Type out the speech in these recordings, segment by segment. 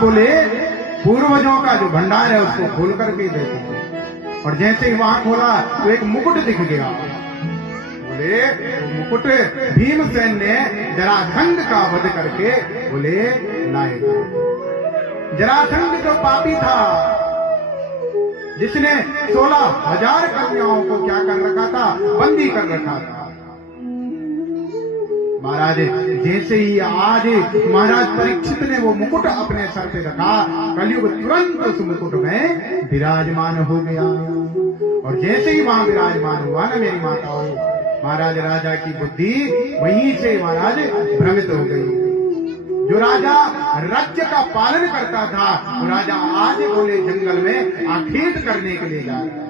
बोले पूर्वजों का जो भंडार है उसको खोल करके देखो। और जैसे ही वहां खोला तो एक मुकुट दिख गया। बोले वो मुकुट भीमसेन ने जरासंध का वध करके बोले लाए। जरासंध जो पापी था, जिसने 16,000 कन्याओं को क्या कर रखा था, बंदी कर रखा था। महाराज जैसे ही आज महाराज परीक्षित ने वो मुकुट अपने सर पे रखा, कलयुग तुरंत उस मुकुट में विराजमान हो गया। और जैसे ही वहां विराजमान हुआ ना मेरी माताओं, महाराज राजा की बुद्धि वहीं से महाराज भ्रमित हो गई। जो राजा राज्य का पालन करता था, वो राजा आज बोले जंगल में आखेट करने के लिए जा रहा है।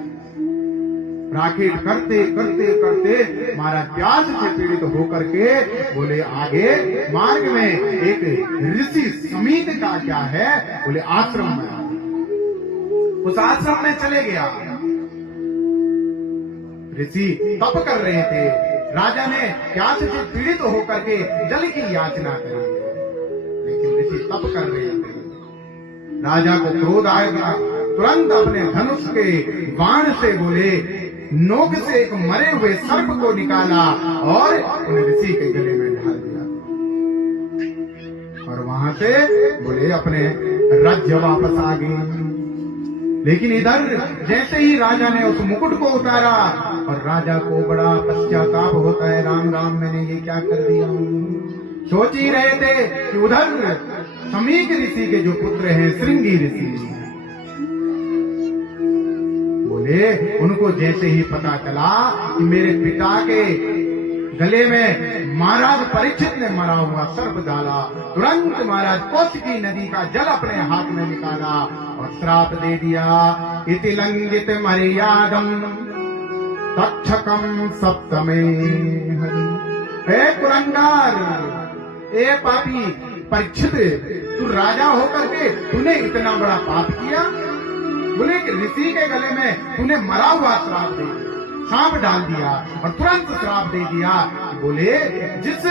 राखेट करते करते करते महाराज प्यास से पीड़ित होकर के बोले आगे मार्ग में एक ऋषि समीत का क्या है, बोले आश्रम में, उस आश्रम में चले गया। ऋषि तप कर रहे थे। राजा ने प्यास से पीड़ित होकर के जल की याचना करी, लेकिन ऋषि तप कर रहे थे। राजा को क्रोध आएगा, तुरंत अपने धनुष के बाण से बोले नोक से एक मरे हुए सर्प को निकाला और उन ऋषि के गले में ढाल दिया। और वहां से बोले अपने राज्य वापस आ गए। लेकिन इधर जैसे ही राजा ने उस मुकुट को उतारा, और राजा को बड़ा पश्चाताप होता है, राम राम मैंने ये क्या कर दिया। सोच ही रहे थे कि उधर समीक ऋषि के जो पुत्र हैं श्रृंगी ऋषि, बोले उनको जैसे ही पता चला कि मेरे पिता के गले में महाराज परीक्षित ने मरा हुआ सर्प डाला, तुरंत महाराज कौशिकी नदी का जल अपने हाथ में निकाला और श्राप दे दिया। इति लंघित मर्यादम तक्षकम सप्तमे हरि। हे कुरंगार, ए पापी परीक्षित, तू राजा होकर के तूने इतना बड़ा पाप किया। बोले कि ऋषि के गले में तूने मरा हुआ श्राप दे दिया, सांप डाल दिया और तुरंत श्राप दे दिया। बोले जिस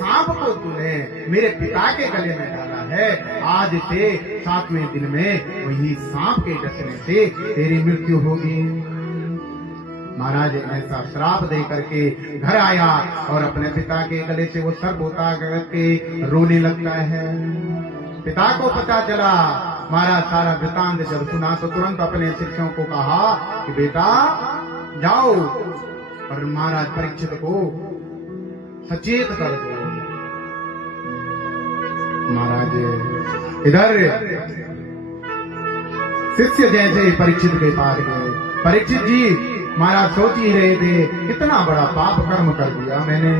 सांप को तूने मेरे पिता के गले में डाला है, आज से 7वें दिन में वही सांप के डसने से तेरी मृत्यु होगी। महाराज ऐसा श्राप दे करके घर आया और अपने पिता के गले से वो सर्प उतार करके रोने लगता है। पिता को पता चला। महाराज सारा वृतांत जब सुना तो तुरंत अपने शिष्यों को कहा कि बेटा जाओ और महाराज परीक्षित को सचेत कर दो। महाराज इधर शिष्य जैसे ही परीक्षित के पास गए। परीक्षित जी, महाराज सोच ही रहे थे कितना बड़ा पाप कर्म कर दिया मैंने।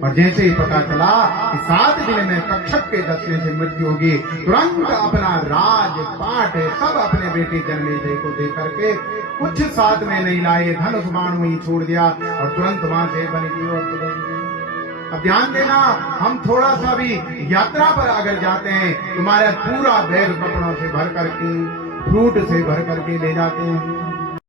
और जैसे ही पता चला कि 7 दिन में कक्षक के दसने से मृत्यु होगी, तुरंत अपना राजपाट सब अपने बेटे जन्मेजय को दे करके कुछ साथ में नहीं लाए, धनुष बाण वहीं छोड़ दिया और तुरंत वहां से बन गई। और अब ध्यान देना, हम थोड़ा सा भी यात्रा पर अगर जाते हैं, तुम्हारा पूरा बैग कपड़ों से भर करके, फ्रूट से भर करके ले जाते हैं।